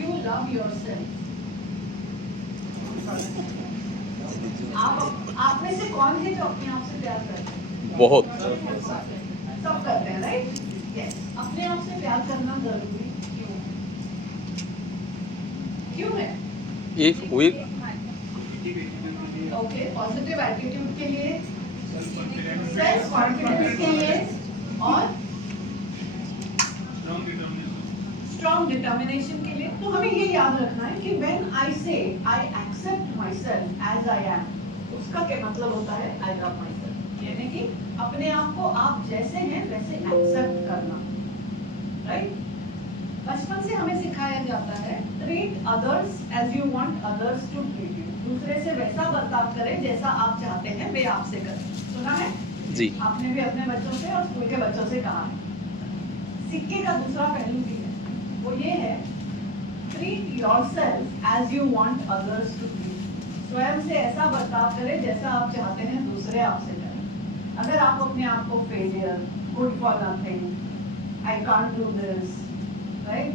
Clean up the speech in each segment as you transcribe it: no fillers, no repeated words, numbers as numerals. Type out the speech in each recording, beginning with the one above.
you love yourself? आप में से कौन है जो अपने आप से प्यार करते हैं? बहुत। सब करते हैं, राइट? यस। अपने आप से प्यार करना जरूरी क्यों है? क्यों है? If we okay, positive attitude के लिए, सेल्फ कॉन्फिडेंस के लिए और स्ट्रॉन्ग डिटर्मिनेशन के लिए। तो हमें ये याद रखना है कि when I say I accept myself as I am, उसका क्या मतलब होता है? आई लव माई सेल्फ, यानी कि अपने आप को आप जैसे हैं वैसे एक्सेप्ट करना, राइट? बचपन से हमें सिखाया जाता है treat others as you want others to treat you, दूसरे से वैसा बर्ताव करें जैसा आप चाहते हैं वे आपसे करें। सुना है जी, आपने भी अपने बच्चों से और स्कूल के बच्चों से कहा है। सिक्के का दूसरा पहलू भी है, वो ये है treat yourself as you want others to treat, स्वयं से ऐसा बर्ताव करें जैसा आप चाहते हैं दूसरे आपसे करें। अगर आप अपने आप को failure, good for nothing, I can't do this, right,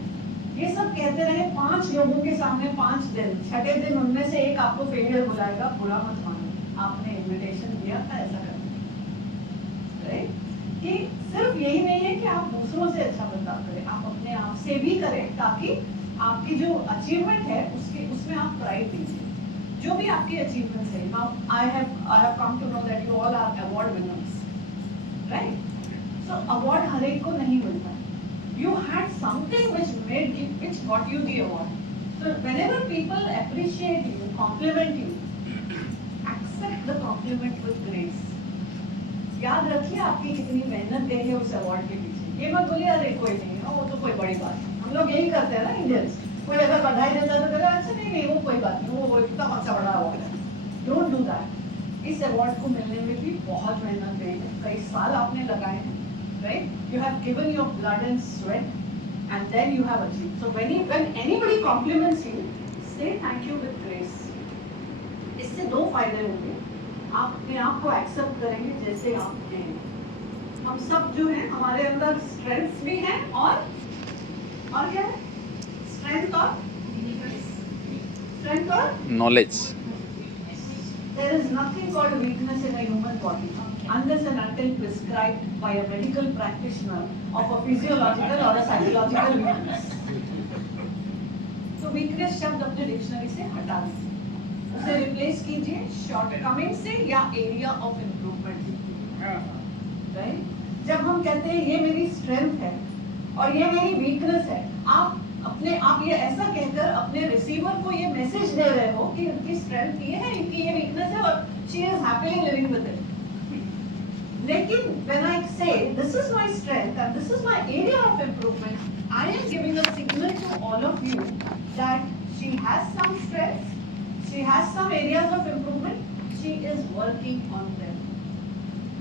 ये सब कहते रहे 5 लोगों के सामने 5 दिन, छठे दिन उनमें से एक आपको फेलियर बुलाएगा, बुरा मत मानो, आपने इनविटेशन दिया था ऐसा करने, राइट? कि सिर्फ यही नहीं है कि आप दूसरों से अच्छा बर्ताव करें, आप अपने आप से भी करें ताकि आपकी जो अचीवमेंट है उसमें आप प्राइड दीजिए। जो भी आपकी अचीवमेंट्स है, now I have come to know that you all are award winners, right? So award हर एक को नहीं मिलता है। You had something which got you the award. So whenever people appreciate you, compliment you, accept the compliment with grace. याद रखिए आपकी कितनी मेहनत गई है उस अवार्ड के पीछे। ये मत बोलिए अरे कोई नहीं है, वो तो कोई बड़ी बात है। हम लोग यही करते हैं ना इंडियंस, कोई अगर बधाई देता है तो कहते हैं अच्छा नहीं वो कोई बात नहीं, वो इतना कौन सा बड़ा अवार्ड है। Don't do that. इस अवार्ड को मिलने में भी बहुत मेहनत गई है, कई साल आपने लगाए हैं, right? You have given your blood and sweat, and then you have achieved. So when anybody compliments you, say thank you with grace. इससे 2 फायदे होंगे, आप अपने आप को एक्सेप्ट करेंगे जैसे आप हैं। हम सब जो हैं हमारे अंदर स्ट्रेंथ्स भी हैं और क्या है? स्ट्रेंथ और knowledge. There is nothing called weakness in a human body unless and until prescribed by a medical practitioner of a physiological or a psychological weakness. तो weakness शब्द अपने डिक्शनरी से हटा दीजिए, उसे रिप्लेस कीजिए शॉर्टकमिंग से या एरिया ऑफ इम्प्रूवमेंट से, राइट? जब हम कहते हैं ये मेरी स्ट्रेंथ है और ये मेरी वीकनेस है, आप ये ऐसा कहकर अपने रिसीवर को ये मैसेज दे रहे हो कि उनकी स्ट्रेंथ ये है, इनकी ये वीकनेस है और she is happily living with it. लेकिन when I say this is my strength and this is my area of improvement, I am giving a signal to all of you that she has some strengths, she has some areas of improvement, she is working on them.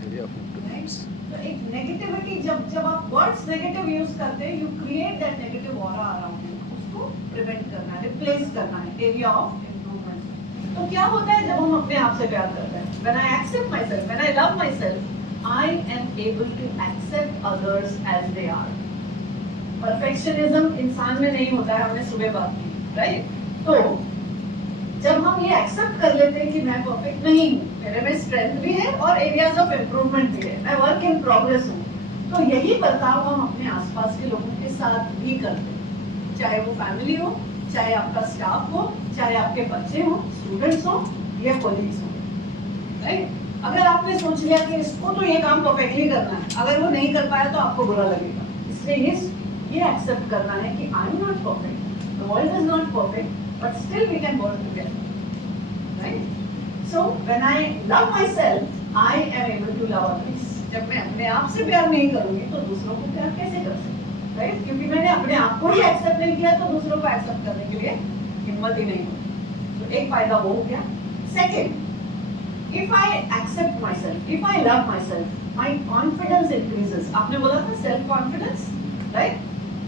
Area of improvements. तो एक negativity जब आप words negative use करते हैं, you create that negative aura around you, उसको prevent करना है, replace करना है एरिया ऑफ इम्प्रूवमेंट। तो क्या होता है जब हम अपने आप से प्यार करते हैं? When I accept myself, when I love myself, I am able to accept others as they are. Perfectionism इंसान में नहीं होता है, हमने सुबह बात की, राइट? तो जब हम ये एक्सेप्ट कर लेते हैं कि मैं परफेक्ट नहीं हूँ, मेरे में स्ट्रेंथ भी है और एरियाज ऑफ इम्प्रूवमेंट भी है, मैं वर्क इन प्रोग्रेस हूँ, तो यही बर्ताव हम अपने आसपास के लोगों के साथ भी करते हैं, चाहे वो फैमिली हो, चाहे आपका स्टाफ हो, चाहे आपके बच्चे हो, स्टूडेंट्स हो या कोलीग्स हो, राइट? अगर आपने सोच लिया कि इसको तो ये काम परफेक्टली करना है, अगर वो नहीं कर पाया तो आपको बुरा लगेगा, इसलिए ये एक्सेप्ट करना है कि I am not perfect, the world is not perfect, but still we can work together, right? So when I love myself, I am able to love others. जब मैं अपने आप से प्यार नहीं करूँगी तो दूसरों को प्यार कैसे कर सकती, right? क्योंकि मैंने अपने आप को ही एक्सेप्ट नहीं किया तो दूसरों को एक्सेप्ट करने के लिए हिम्मत ही नहीं होती। तो एक फायदा वो हो गया। Second, if I accept myself, if I love myself, my confidence increases. आपने बोला था self confidence, right?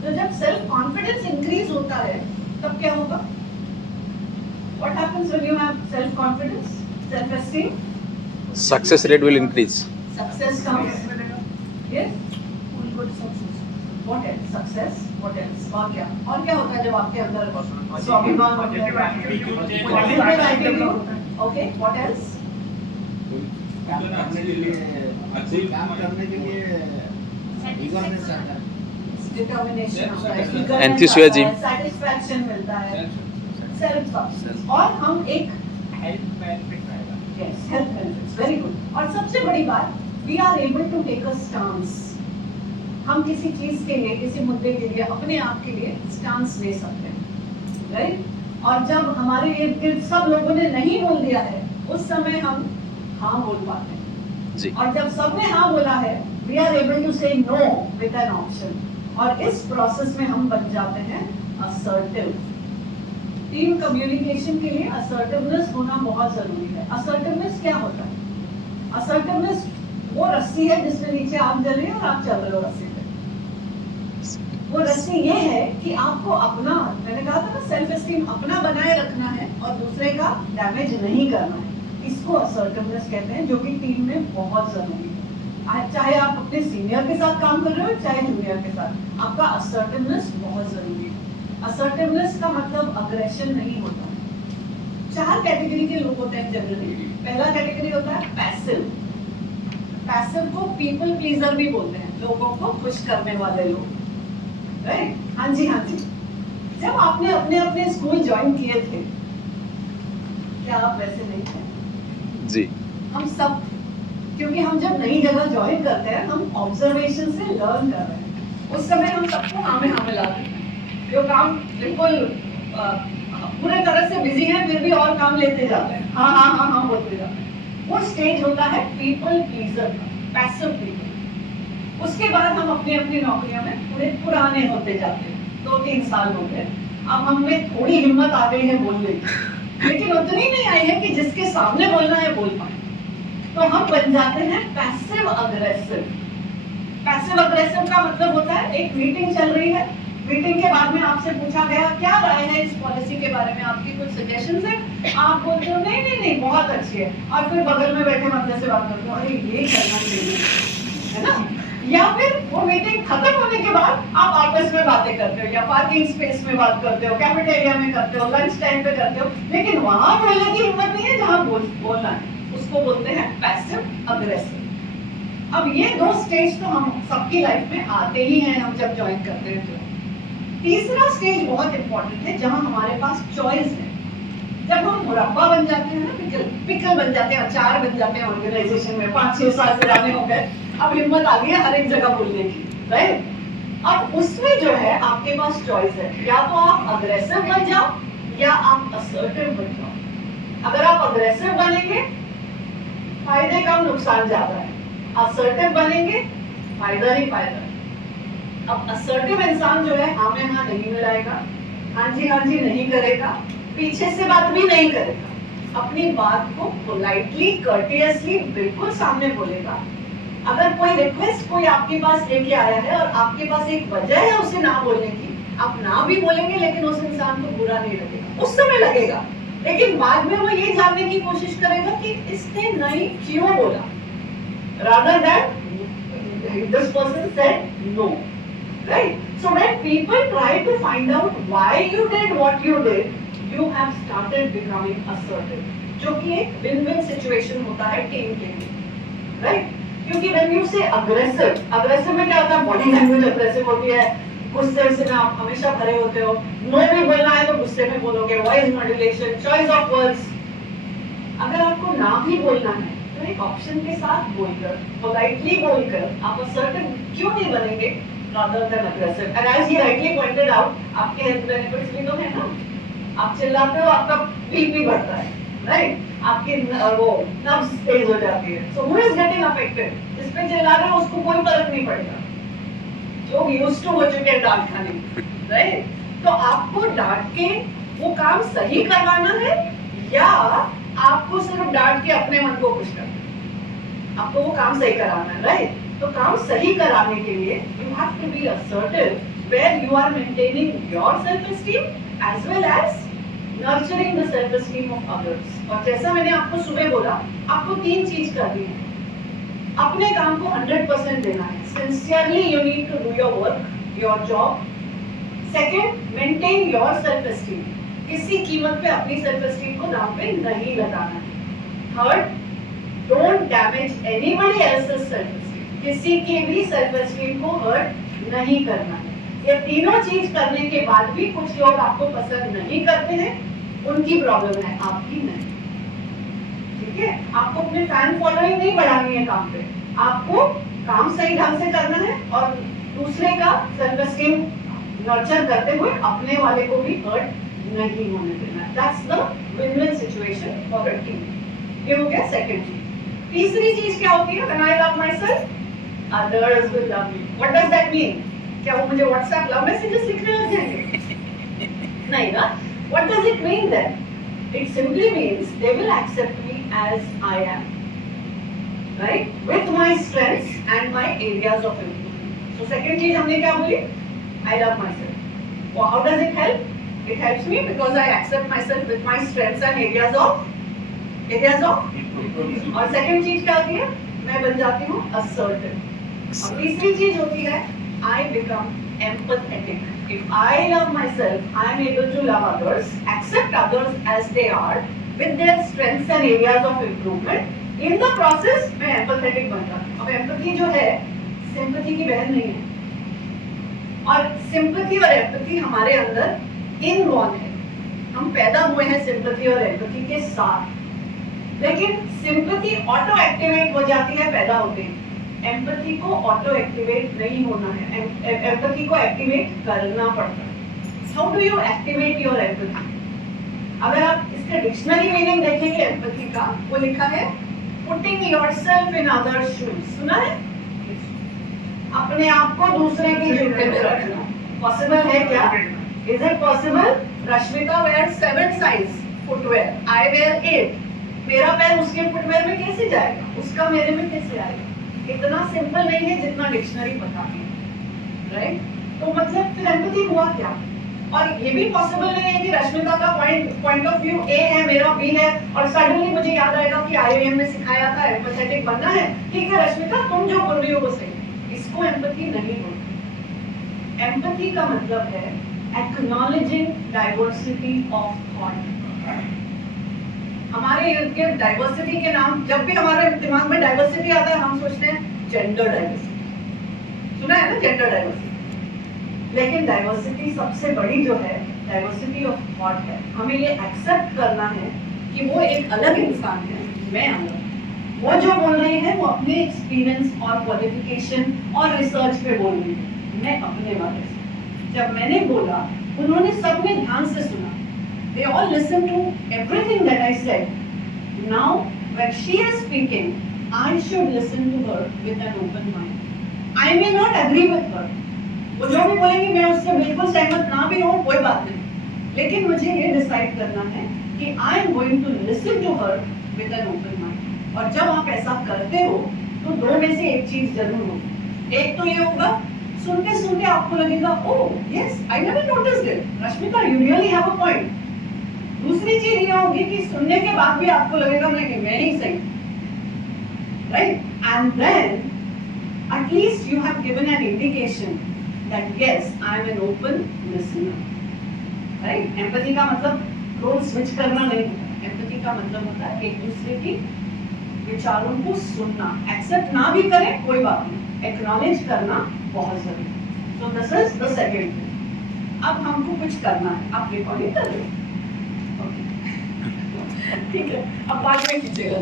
तो जब self confidence increase होता है तब क्या होगा? What happens when you have self confidence, self esteem? Success rate will increase. Success comes. Yes? What else? Success. What else? और क्या होता है जब आपके अंदर स्वाभिमान होता है? Positive attitude. Okay. What else? काम करने के लिए eagerness आता है, Determination आता है, Enthusiasm. satisfaction मिलता है, self और हम एक हेल्थ बेनिफिट रहेगा। yes health benefits very good। और सबसे बड़ी बात we are able to take a stance। हम किसी चीज के लिए, किसी मुद्दे के लिए, अपने आप के लिए स्टांस ले सकते हैं, राइट? और जब हमारे इर्द गिर्द सब लोगों ने नहीं बोल दिया है, उस समय हम हाँ बोल पाते हैं। जी। और जब सबने हाँ बोला है, we are able to say no with an option। और इस प्रोसेस में हम बन जाते हैं assertive। टीम कम्युनिकेशन के लिए assertiveness होना बहुत जरूरी है। assertiveness क्या होता है? assertiveness वो रस्सी है जिसमें नीचे आग जल रही है और आप चल रहे हो रस्सी पे। वो रस्सी ये है कि आपको अपना, मैंने कहा था ना, सेल्फ एस्टीम अपना बनाए रखना है और दूसरे का डैमेज नहीं करना है। इसको असर्टिवनेस कहते हैं, जो कि टीम में बहुत जरूरी है। चाहे आप अपने सीनियर के साथ काम कर रहे हो, चाहे जूनियर के साथ, आपका असर्टिवनेस बहुत जरूरी है। असर्टिवनेस का मतलब अग्रेशन नहीं होता। 4 कैटेगरी के लोग होते हैं जनरली। पहला कैटेगरी होता है पैसिव। पैसिव को पीपल प्लीजर भी बोलते हैं, लोगों को खुश करने वाले लोग, राइट? हाँ जी, हाँ जी। जब आपने अपने अपने स्कूल ज्वाइन किए थे, क्या आप वैसे नहीं थे? जी। हम सब, क्योंकि हम जब नई जगह ज्वाइन करते हैं, हम ऑब्जर्वेशन से लर्न कर रहे हैं। उस समय हम सबको हाँ में लाते हैं। जो काम बिल्कुल पूरे तरह से बिजी है, फिर भी और काम लेते जाते हैं, हाँ हाँ हाँ हाँ बोलते जाते हैं। वो स्टेज होता है पीपल प्लीजर का, पैसिव पीपल। उसके बाद हम अपनी अपनी नौकरियों में थोड़े पुराने होते जाते हैं, 2-3 साल हो गए, अब हम में थोड़ी हिम्मत आ गई है बोलने की, लेकिन उतनी नहीं आई है कि जिसके सामने बोलना है बोल पाए। तो हम बन जाते हैं पैसिव अग्रेसिव। पैसिव अग्रेसिव का मतलब होता है, एक मीटिंग चल रही है, मीटिंग के बाद में आपसे पूछा गया क्या राय है इस पॉलिसी के बारे में, आपकी कुछ सजेशंस है? आप बोलते हो नहीं नहीं नहीं बहुत अच्छी है, और फिर बगल में बैठे मतलब से बात करते हो, अरे ये करना चाहिए, है ना? या फिर वो मीटिंग खत्म होने के बाद आप आपस में बातें करते हो, या पार्किंग स्पेस में बात करते हो, कैफेटेरिया में करते हो, लंच टाइम पे करते हो, लेकिन वहां बोलने की हिम्मत नहीं है जहां बोलना है। उसको बोलते हैं पैसिव अग्रेसिव। अब ये 2 स्टेज तो हम सबकी लाइफ में आते ही हैं, हम जब ज्वाइन करते हैं तो। तीसरा स्टेज बहुत इंपॉर्टेंट है, जहां हमारे पास चॉइस है। जब हम मुरब्बा बन जाते हैं ना, पिकल बन जाते हैं, अचार बन जाते हैं ऑर्गेनाइजेशन में, 5-6 साल पुराने हो गए, अब हिम्मत आ गई है हर एक जगह बोलने की, राइट? अब उसमें जो है आपके पास चॉइस है, या तो आप अग्रेसिव बन जाओ या आप असर्टिव बन जाओ। अगर आप अग्रेसिव बनेंगे, फायदे कम नुकसान ज्यादा है। असर्टिव बनेंगे, फायदा ही फायदा है। अब असर्टिव इंसान जो है हाँ में हाँ नहीं मिलाएगा, हाँ जी नहीं करेगा, पीछे से बात भी नहीं करेगा, अपनी बात को पोलाइटली कर्टियसली बिल्कुल सामने बोलेगा। अगर कोई रिक्वेस्ट कोई आपके पास लेके आया है और आपके पास एक वजह है उसे ना बोलने की, आप ना भी बोलेंगे लेकिन उस इंसान को बुरा नहीं लगेगा, उस समय लगेगा, लेकिन बाद में वो ये जानने की कोशिश करेगा कि इसने नहीं क्यों बोला, rather than this person said no, right? So when people try to find out why you did what you did, you have started becoming assertive, जो कि एक win-win situation होता है टीम के लिए, right? क्योंकि when you say aggressive, aggressive में क्या होता है? बॉडी लैंग्वेज अग्रेसिव होती है, गुस्से से में आप हमेशा भरे होते हो, नो भी बोलना है तो गुस्से में बोलोगे, voice modulation, choice of words. अगर आपको ना भी बोलना है तो एक ऑप्शन के साथ बोलकर, पोलाइटली बोलकर आप असर्टिव क्यों नहीं बनेंगे, rather than aggressive? And as he rightly pointed out, आपके हेल्थ बेनिफिट्स भी तो है ना, आप चिल्लाते हो आपका बीपी बढ़ता है, राइट? आपकी वो नर्व्स तेज हो जाती है, so who is getting affected? जिस पे चिल्ला रहे हो उसको कोई फर्क नहीं पड़ेगा, जो यूज्ड टू हो चुके हैं डांट खाने, राइट? तो आपको डांट के वो काम सही करवाना है या आपको सिर्फ डांट के अपने मन को खुश करना है? आपको वो काम सही कराना है, राइट? तो काम सही कराने के लिए you have to be assertive where you are maintaining your self-esteem as well as nurturing the self-esteem of others। और जैसा मैंने आपको सुबह बोला, आपको 3 चीज करनी है। अपने काम को 100% देना है, sincerely you need to do your work, your job. Second, maintain your self esteem, किसी कीमत पे अपनी सेल्फ एस्टीम को दांव पे नहीं लगाना है। Third, don't damage anybody else's self esteem, किसी की भी सेल्फ एस्टीम को हर्ट नहीं करना है। ये तीनों चीज करने के बाद भी कुछ लोग आपको पसंद नहीं करते हैं, उनकी प्रॉब्लम है, आपकी नहीं। ठीक है, आपको अपने फैन फॉलोइंग नहीं बढ़ानी है काम पे, आपको काम सही ढंग से करना है और दूसरे का सेल्फ एस्टीम नर्चर करते हुए अपने वाले को भी हर्ट नहीं होने देना है। That's the win win situation for a team. ये हो गया सेकंड चीज। तीसरी चीज क्या होती है? When I love my self, others will love me. What does that mean? क्या वो मुझे व्हाट्सएप लव मैसेजेस लिखने लग जाएंगे? नहीं ना। What does it mean then? It simply means they will accept me as I am, right? With my strengths and my areas of improvement. So second चीज हमने क्या बोली? I love myself. Well, how does it help? It helps me because I accept myself with my strengths and areas of और second चीज क्या होती है? मैं बन जाती हूँ assertive. और तीसरी चीज होती है I become empathetic. If I love myself, I am able to love others, accept others as they are, with their strengths and areas of improvement. In the process, मैं empathetic बन जाती हूँ। अब empathy जो है, sympathy की बहन नहीं है। और sympathy और empathy हमारे अंदर inborn है। हम पैदा हुए हैं sympathy और empathy के साथ। लेकिन sympathy auto activate हो जाती है पैदा होते हैं। एम्पैथी को ऑटो एक्टिवेट नहीं होना है, एम्पैथी को एक्टिवेट करना पड़ता है। How do you activate your empathy? अगर आप इसका डिक्शनरी मीनिंग देखेंगे एम्पैथी का, वो लिखा है putting yourself in others shoes. सुना है? अपने आप को दूसरे की जूते में रखना पॉसिबल है क्या? Is it possible? Rashmika wear 7 size footwear, I wear 8। मेरा पैर उसके फुटवेयर में कैसे जाएगा, उसका मेरे में कैसे आएगा? इतना सिंपल नहीं है जितना डिक्शनरी बताती है, राइट? तो मतलब फिर एम्पैथी हुआ क्या? और ये भी पॉसिबल नहीं है कि रश्मिका का पॉइंट ऑफ व्यू ए है, मेरा बी है, और सडनली मुझे याद आएगा कि आईआईएम में सिखाया था एम्पैथेटिक बनना है, ठीक है रश्मिका तुम जो बोल रही हो वो सही। इसको एम्पैथी नहीं बोलते। एम्पैथी का मतलब है एक्नॉलेजिंग डाइवर्सिटी ऑफ थॉट। हमारे इर्द गिर्द डाइवर्सिटी के नाम, जब भी हमारे दिमाग में डाइवर्सिटी आता है हम सोचते हैं जेंडर डाइवर्सिटी। सुना है ना जेंडर डाइवर्सिटी? लेकिन डाइवर्सिटी सबसे बड़ी जो है डाइवर्सिटी ऑफ थॉट है। हमें ये एक्सेप्ट करना है कि वो एक अलग इंसान है, मैं अलग। वो जो बोल रही है वो अपने एक्सपीरियंस और क्वालिफिकेशन और रिसर्च पे बोल रही है, मैं अपने वाले से। जब मैंने बोला उन्होंने सबने ध्यान से सुना। They all listen to everything that I said. Now, when she is speaking, I should listen to her with an open mind. I may not agree with her. वो जो भी बोलेंगी मैं उससे बिल्कुल सहमत ना भी हूँ, कोई बात नहीं। लेकिन मुझे ये डिसाइड करना है कि I am going to listen to her with an open mind. और जब आप ऐसा करते हो, तो दो में से एक चीज जरूर होगी। एक तो ये होगा, सुनते सुनते आपको लगेगा, ओह, yes, I never noticed it. Rashmika, you really have a point. दूसरी चीज ये होगी कि सुनने के बाद भी आपको लगेगा नहीं मैं ही सही, right? And then at least you have given an indication that yes, I am an open listener, right? Empathy का मतलब रोल स्विच करना नहीं होता। एम्पैथी का मतलब होता है एक दूसरे की विचारों को सुनना, एक्सेप्ट ना भी करें कोई बात नहीं, एक्नॉलेज करना बहुत जरूरी है। So this is the second thing. अब हमको कुछ करना है, आप रिकॉर्डिंग कर रहे हो? ठीक है, अब बाद में कीजिएगा।